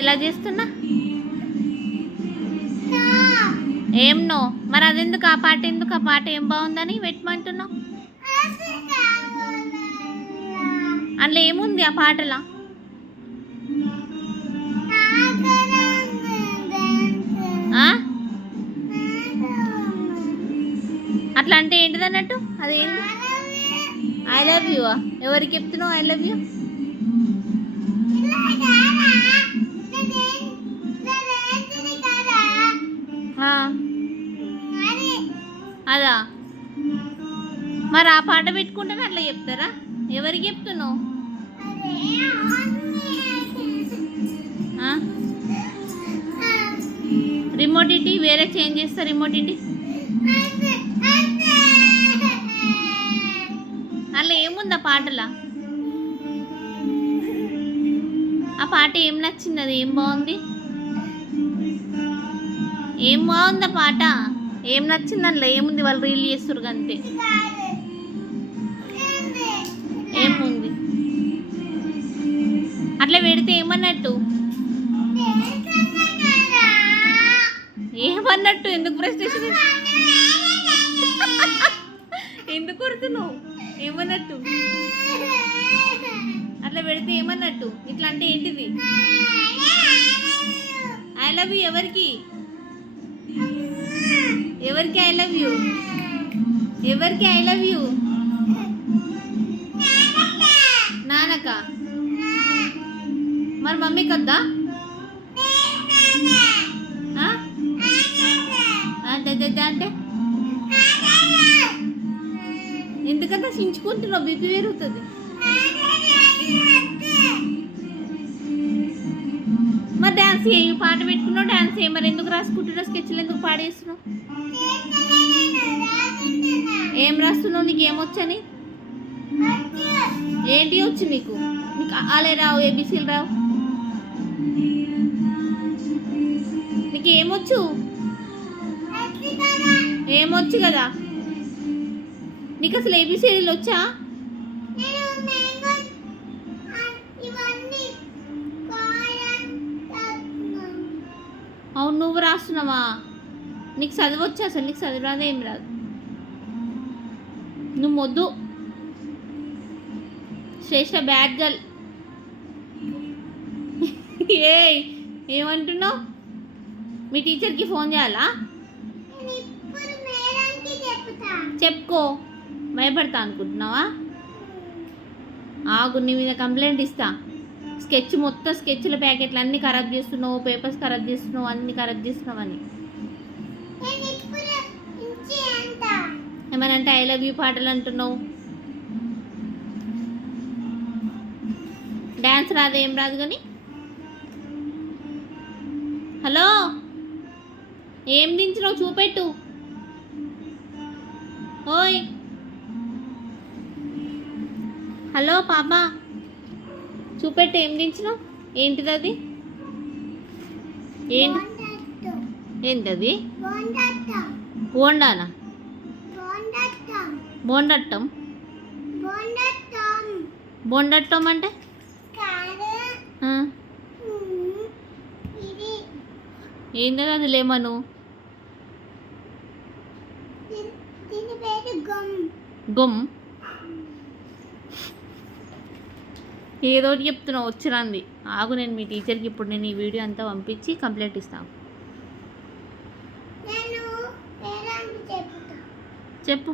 ఎలా చేస్తున్నా ఏం నో మరి అదెందుకు ఆ పాట ఎందుకు ఆ పాట ఏం బాగుందని పెట్టమంటున్నావు అందులో ఏముంది ఆ పాటలా అట్లా అంటే ఏంటిది అన్నట్టు అదేంటి ఐ లవ్ యూ ఎవరికి చెప్తున్నావు ఐ లవ్ యూ అదా మరి ఆ పాట పెట్టుకుంటే అట్లా చెప్తారా ఎవరికి చెప్తున్నావు రిమోట్ ఇటీ వేరే చేంజ్ చేస్తా రిమోట్ ఇటీ అలా ఏముంది ఆ పాటలా ఆ పాట ఏం నచ్చింది అది ఏం బాగుంది ఏం బాగుంది ఆ పాట ఏం నచ్చింది అందులో ఏముంది వాళ్ళు రీల్ చేస్తున్నారు అంతే ఏముంది అట్లా పెడితే ఏమన్నట్టు ఏమన్నట్టు ఎందుకు ప్రెస్టేషన్ ఎందుకు కొడుతున్నావు ఏమన్నట్టు అట్లా పెడితే ఏమన్నట్టు ఇట్లా అంటే ఏంటిది ఐ లవ్ యూ ఎవరికి ఎవరికి ఐ లవ్ యూ ఎవరికి ఐ లవ్ యూ నాన్నక మరి మమ్మీకి వద్దా అంటే ఎందుకంటే చించుకుంటున్నావు బీపీ పెరుగుతుంది మరి డ్యాన్స్ చేయి పాట పెట్టుకున్నావు డ్యాన్స్ చేయి మరి ఎందుకు రాసుకుంటున్నావు స్కెచ్లు ఎందుకు పాడేస్తున్నావు ఏం రాస్తున్నావు నీకు ఏమొచ్చని ఏంటి వచ్చు నీకు నీకు అలే రావు ఏబీసీలు రావు నీకు ఏమొచ్చు ఏమొచ్చు కదా నీకు అసలు ఏబీసీడీలు వచ్చా అవును నువ్వు రాస్తున్నావా నీకు చదవచ్చు అసలు నీకు చదివి రాదు ఏం రాదు నువ్వు మొద్దు శ్రేష్ఠ బ్యాడ్ గర్ల్ ఏమంటున్నావు మీ టీచర్కి ఫోన్ చేయాలా చెప్పుకో భయపడతా అనుకుంటున్నావా ఆగు నీ మీద కంప్లైంట్ ఇస్తా స్కెచ్ మొత్తం స్కెచ్ల ప్యాకెట్లు అన్నీ ఖరాబ్ చేస్తున్నావు పేపర్స్ ఖరాబ్ చేస్తున్నావు అన్నీ ఖరాబ్ చేస్తున్నావు అని ఏమనంటే ఐ లవ్ యూ పాటలు అంటున్నావు డ్యాన్స్ రాదు ఏం రాదు కానీ హలో ఏం దించినావు చూపెట్టు ఓయ్ హలో పాపా చూపెట్టు ఏం దించినావు ఏంటిది అది ఏంటి ఏంటది బోండానా బోండట్టం బోండట్టం అంటే ఏంటది అది లేమను గమ్ ఏదో చెప్తున్నావు వచ్చిరంది ఆగు నేను మీ టీచర్కి ఇప్పుడు నేను ఈ వీడియో అంతా పంపించి కంప్లైంట్ ఇస్తాను చెప్పు